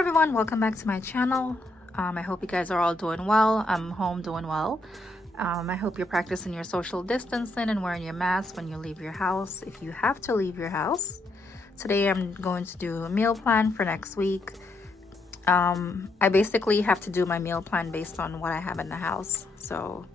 everyone, welcome back to my channel. I hope you guys are all doing well. I'm home doing well. I hope you're practicing your social distancing and wearing your mask when you leave your house, if you have to leave your house. Today I'm going to do a meal plan for next week. I basically have to do my meal plan based on what I have in the house. So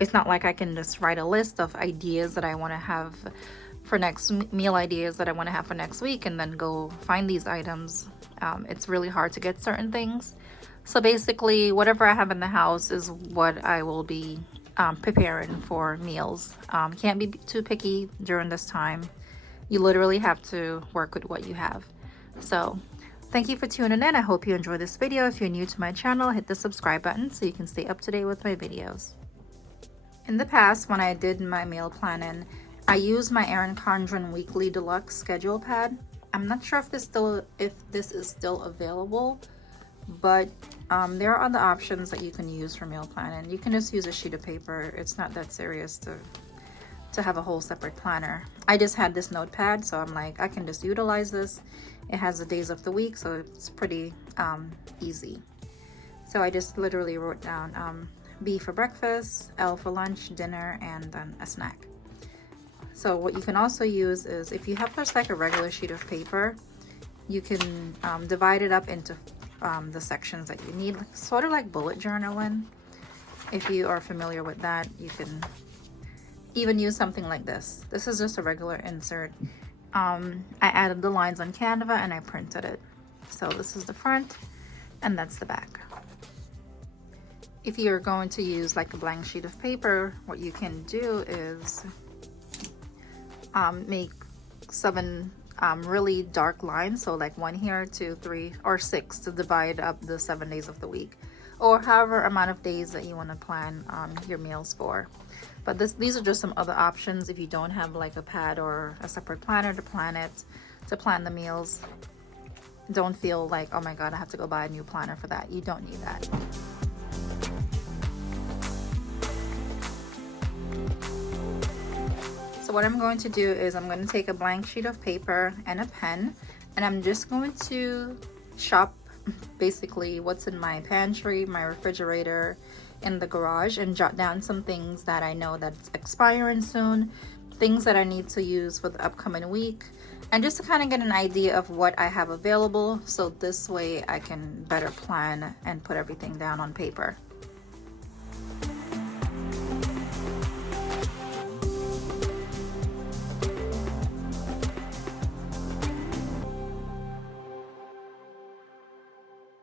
it's not like I can just write a list of ideas that I want to have for next meal ideas that I want to have for next week and then go find these items. It's really hard to get certain things. So basically whatever I have in the house is what I will be preparing for meals. Can't be too picky during this time. You literally have to work with what you have. So thank you for tuning in. I hope you enjoy this video. If you're new to my channel, hit the subscribe button so you can stay up to date with my videos. In the past, when I did my meal planning, I used my Erin Condren Weekly Deluxe schedule pad. I'm not sure if this is still available, but there are other options that you can use for meal planning. You can just use a sheet of paper. It's not that serious to have a whole separate planner. I just had this notepad, so I'm like, I can just utilize this. It has the days of the week, so it's pretty easy. So I just literally wrote down B for breakfast, L for lunch, dinner, and then a snack. So what you can also use is, if you have just like a regular sheet of paper, you can divide it up into the sections that you need, sort of like bullet journaling. If you are familiar with that, you can even use something like this. This is just a regular insert. I added the lines on Canva and I printed it. So this is the front and that's the back. If you're going to use like a blank sheet of paper, what you can do is make 7 really dark lines, so like 1 here, 2, 3, or 6 to divide up the 7 days of the week, or however amount of days that you want to plan your meals for. But these are just some other options if you don't have like a pad or a separate planner to plan the meals. Don't feel like, oh my god, I have to go buy a new planner for that. You don't need that. So what I'm going to do is I'm going to take a blank sheet of paper and a pen, and I'm just going to shop basically what's in my pantry, my refrigerator, in the garage, and jot down some things that I know that's expiring soon, things that I need to use for the upcoming week, and just to kind of get an idea of what I have available, so this way I can better plan and put everything down on paper.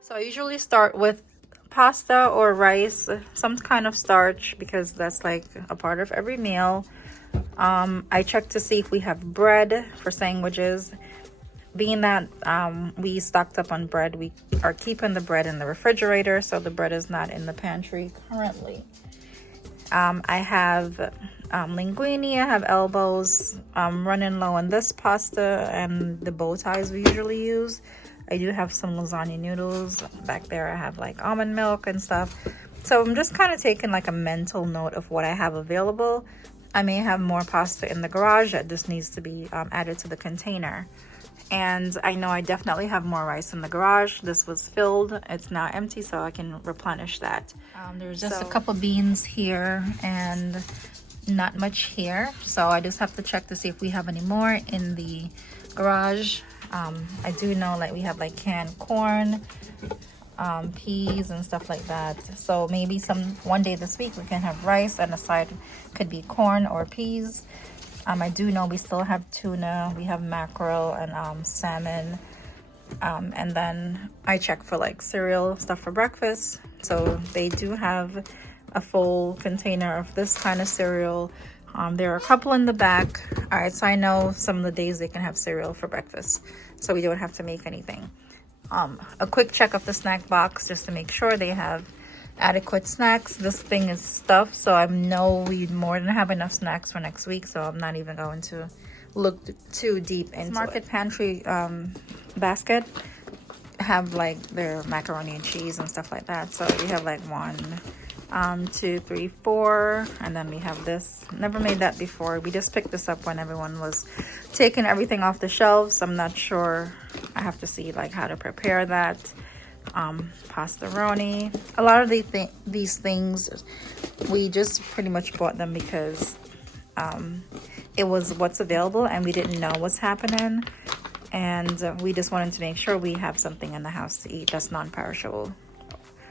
So I usually start with pasta or rice, some kind of starch, because that's like a part of every meal. I check to see if we have bread for sandwiches. Being that we stocked up on bread, we are keeping the bread in the refrigerator, so the bread is not in the pantry currently. I have linguine, I have elbows. I'm running low on this pasta and the bow ties we usually use. I do have some lasagna noodles back there. I have like almond milk and stuff. So I'm just kind of taking like a mental note of what I have available. I may have more pasta in the garage that just needs to be added to the container. And I know I definitely have more rice in the garage. This was filled. It's now empty, so I can replenish that. There's just a couple beans here and not much here. So I just have to check to see if we have any more in the garage. I do know like we have like canned corn, peas and stuff like that. So maybe one day this week we can have rice and a side could be corn or peas. I do know we still have tuna, we have mackerel and salmon. And then I check for like cereal stuff for breakfast. So they do have a full container of this kind of cereal. There are a couple in the back. All right, so I know some of the days they can have cereal for breakfast, so we don't have to make anything. A quick check of the snack box just to make sure they have adequate snacks. This thing is stuffed, so I know we more than have enough snacks for next week, so I'm not even going to look too deep into Market Pantry basket. Have like their macaroni and cheese and stuff like that. So we have like 1, 2, 3, 4, and then we have this. Never made that before. We just picked this up when everyone was taking everything off the shelves. I'm not sure. I have to see like how to prepare that. pastaroni. A lot of these things, we just pretty much bought them because it was what's available and we didn't know what's happening. And we just wanted to make sure we have something in the house to eat that's non-perishable,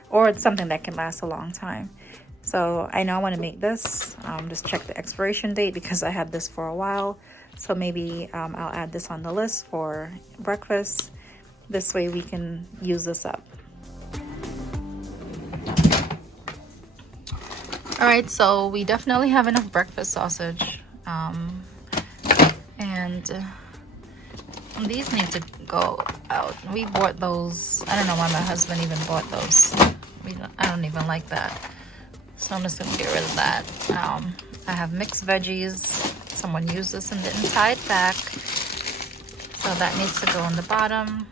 or it's something that can last a long time. So I know I want to make this. Just check the expiration date because I had this for a while. So maybe I'll add this on the list for breakfast. This way we can use this up. All right, so we definitely have enough breakfast sausage. And these need to go out. We bought those. I don't know why my husband even bought those. I don't even like that. So I'm just gonna get rid of that. I have mixed veggies. Someone used this and didn't tie it back. So that needs to go in the bottom.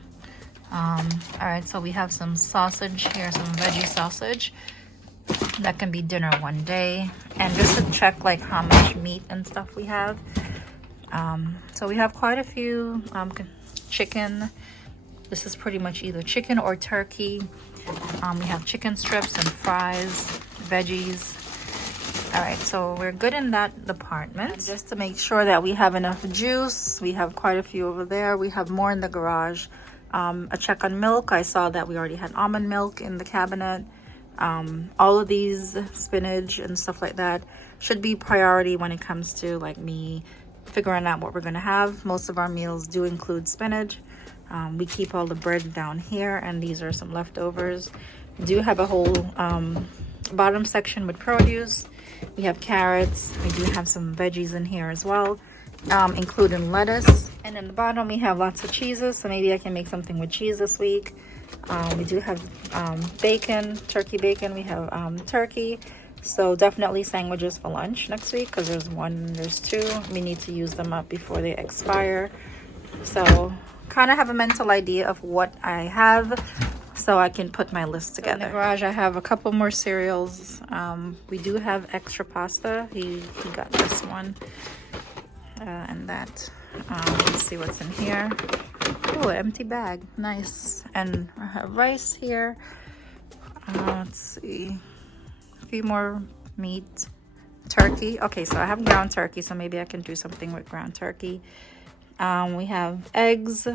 All right, so we have some sausage here, some veggie sausage. That can be dinner one day. And just to check like how much meat and stuff we have. So we have quite a few. Chicken. This is pretty much either chicken or turkey. We have chicken strips and fries, veggies. All right, so we're good in that department. And just to make sure that we have enough juice, we have quite a few over there. We have more in the garage. A check on milk. I saw that we already had almond milk in the cabinet. All of these spinach and stuff like that should be priority when it comes to like me figuring out what we're gonna have. Most of our meals do include spinach. We keep all the bread down here, and these are some leftovers. We do have a whole bottom section with produce. We have carrots. We do have some veggies in here as well, including lettuce. And in the bottom we have lots of cheeses, so maybe I can make something with cheese this week. We do have bacon, turkey bacon. We have turkey. So definitely sandwiches for lunch next week because there's two. We need to use them up before they expire. So kind of have a mental idea of what I have so I can put my list together. So in the garage I have a couple more cereals. We do have extra pasta. He got this one and that. Let's see what's in here. Oh, empty bag. Nice. And I have rice here. Let's see. A few more meat. Turkey. Okay, so I have ground turkey, so maybe I can do something with ground turkey. We have eggs.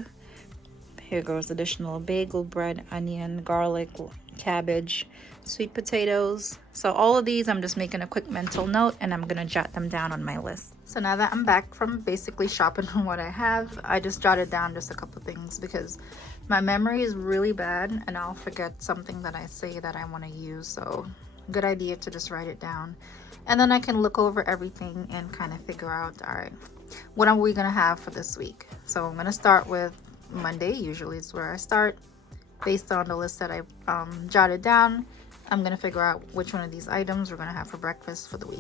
Here goes additional bagel, bread, onion, garlic, cabbage, sweet potatoes. So all of these, I'm just making a quick mental note and I'm gonna jot them down on my list. So now that I'm back from basically shopping on what I have, I just jotted down just a couple things because my memory is really bad and I'll forget something that I say that I want to use. So good idea to just write it down. And then I can look over everything and kind of figure out, all right, what are we gonna have for this week? So I'm gonna start with Monday. Usually it's where I start. Based on the list that I jotted down, I'm gonna figure out which one of these items we're gonna have for breakfast for the week.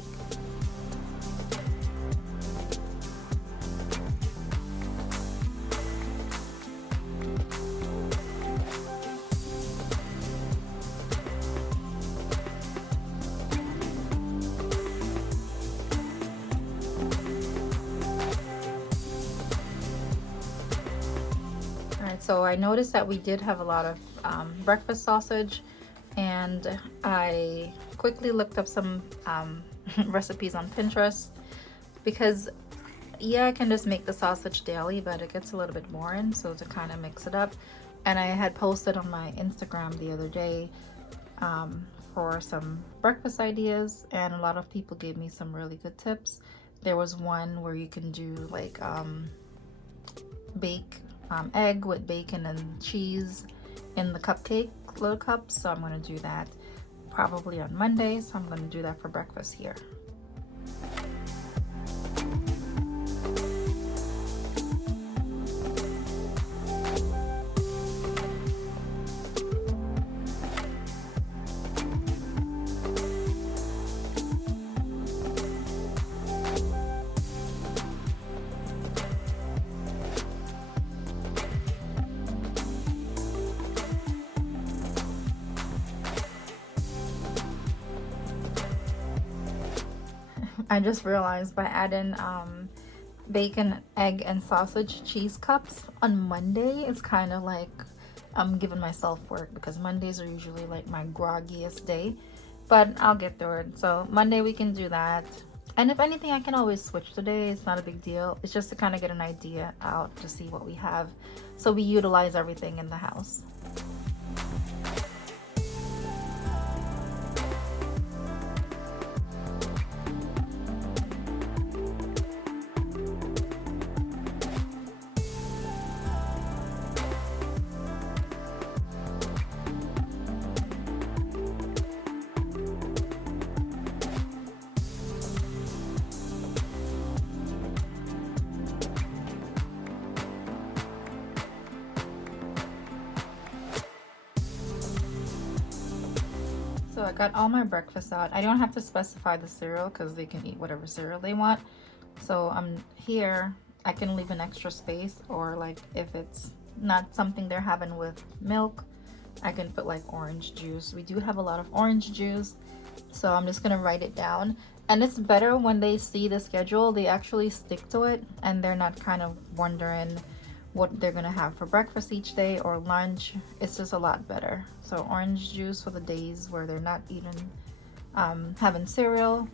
So I noticed that we did have a lot of breakfast sausage, and I quickly looked up some recipes on Pinterest because yeah, I can just make the sausage daily, but it gets a little bit boring, so to kind of mix it up. And I had posted on my Instagram the other day for some breakfast ideas, and a lot of people gave me some really good tips. There was one where you can do like bake egg with bacon and cheese in the cupcake little cups. So I'm going to do that probably on Monday. So I'm going to do that for breakfast here. I just realized by adding bacon, egg, and sausage cheese cups on Monday, it's kind of like I'm giving myself work because Mondays are usually like my groggiest day, but I'll get through it. So Monday we can do that. And if anything, I can always switch today. It's not a big deal. It's just to kind of get an idea out to see what we have. So we utilize everything in the house. So I got all my breakfast out. I don't have to specify the cereal because they can eat whatever cereal they want. So I'm here, I can leave an extra space, or like if it's not something they're having with milk, I can put like orange juice. We do have a lot of orange juice, so I'm just gonna write it down. And it's better when they see the schedule, they actually stick to it and they're not kind of wondering what they're gonna have for breakfast each day or lunch. It's just a lot better. So orange juice for the days where they're not eating, having cereal,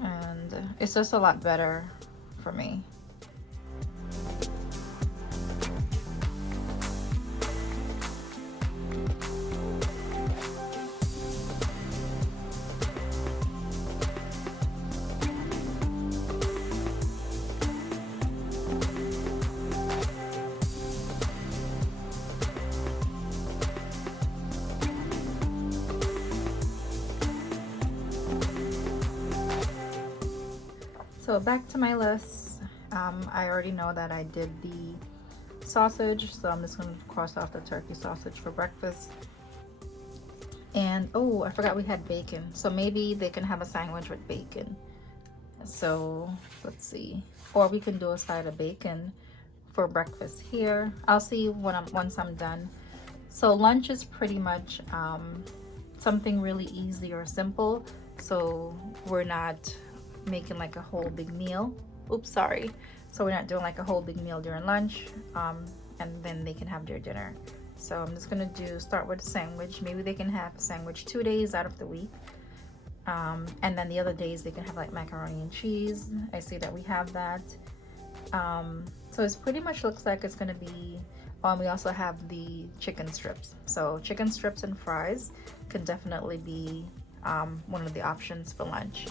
and it's just a lot better for me. So back to my list. I already know that I did the sausage, so I'm just going to cross off the turkey sausage for breakfast. And oh, I forgot we had bacon, so maybe they can have a sandwich with bacon. So let's see, or we can do a side of bacon for breakfast here. I'll see once I'm done. So lunch is pretty much something really easy or simple, so we're not making like a whole big meal. Oops, sorry. So we're not doing like a whole big meal during lunch, and then they can have their dinner. So I'm just gonna start with a sandwich. Maybe they can have a sandwich 2 days out of the week, and then the other days they can have like macaroni and cheese. I see that we have that. So it's pretty much looks like it's gonna be, we also have the chicken strips. So chicken strips and fries can definitely be one of the options for lunch.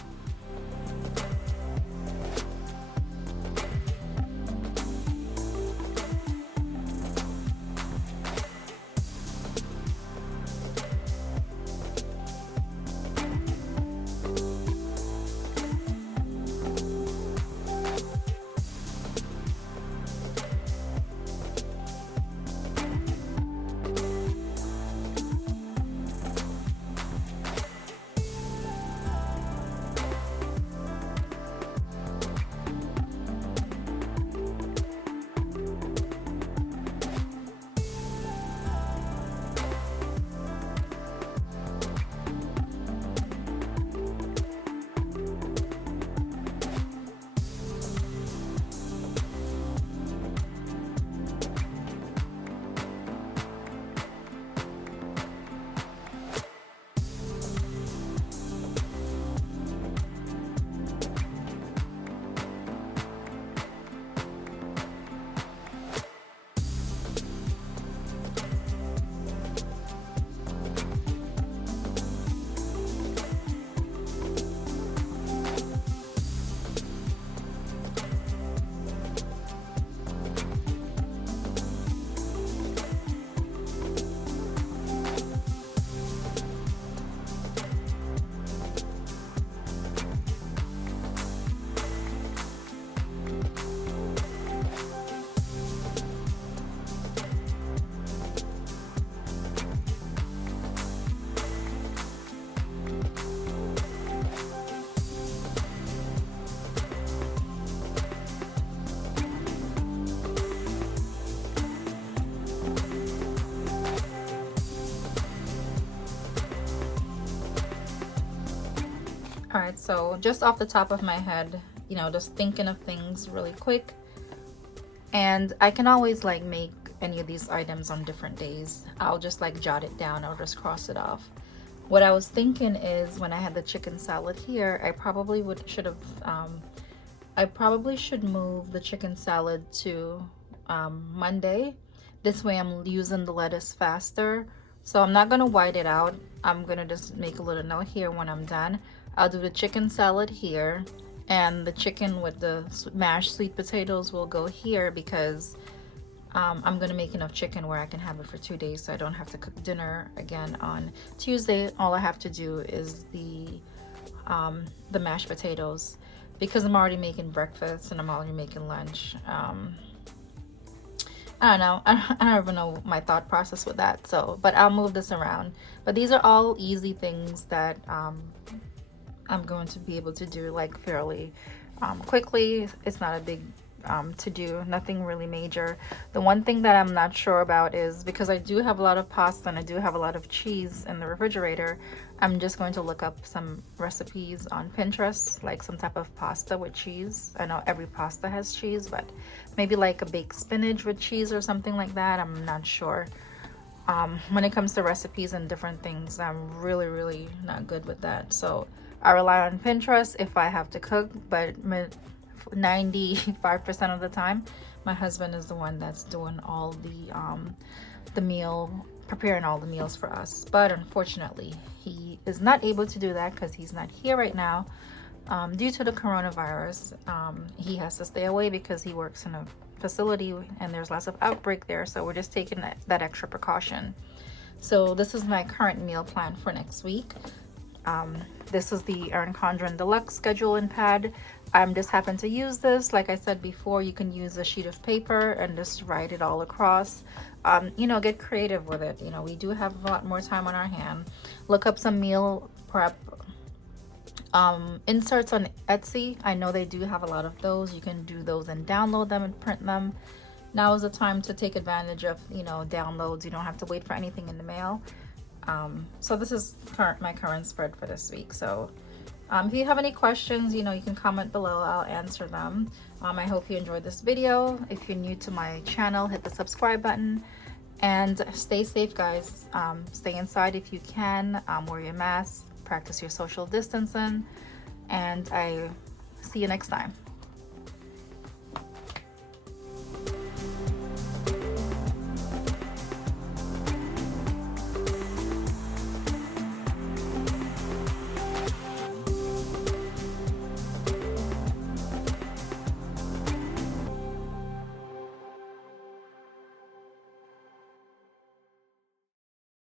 All right, so just off the top of my head, just thinking of things really quick. And I can always like make any of these items on different days. I'll just like jot it down, I'll just cross it off. What I was thinking is when I had the chicken salad here, I probably should move the chicken salad to Monday. This way I'm using the lettuce faster. So I'm not gonna white it out. I'm gonna just make a little note here when I'm done. I'll do the chicken salad here, and the chicken with the mashed sweet potatoes will go here because I'm gonna make enough chicken where I can have it for 2 days, so I don't have to cook dinner again on Tuesday. All I have to do is the mashed potatoes, because I'm already making breakfast and I'm already making lunch. I don't know. I don't even know my thought process with that. So, but I'll move this around. But these are all easy things that I'm going to be able to do like fairly quickly. It's not a big to do, nothing really major. The one thing that I'm not sure about is, because I do have a lot of pasta and I do have a lot of cheese in the refrigerator, I'm just going to look up some recipes on Pinterest, like some type of pasta with cheese. I know every pasta has cheese, but maybe like a baked spinach with cheese or something like that. I'm not sure. When it comes to recipes and different things, I'm really not good with that. So I rely on Pinterest if I have to cook, but 95% of the time my husband is the one that's doing all the meal, preparing all the meals for us. But unfortunately he is not able to do that because he's not here right now due to the coronavirus. He has to stay away because he works in a facility and there's lots of outbreak there, so we're just taking that extra precaution. So this is my current meal plan for next week. This is the Erin Condren Deluxe scheduling pad. I'm just happen to use this. Like I said before, you can use a sheet of paper and just write it all across. You know, get creative with it. You know, we do have a lot more time on our hand. Look up some meal prep inserts on Etsy. I know they do have a lot of those. You can do those and download them and print them. Now is the time to take advantage of, you know, downloads. You don't have to wait for anything in the mail. So this is my current spread for this week. So if you have any questions, you know, you can comment below. I'll answer them. I hope you enjoyed this video. If you're new to my channel, hit the subscribe button and stay safe, guys. Stay inside if you can. Wear your mask, practice your social distancing, and I see you next time.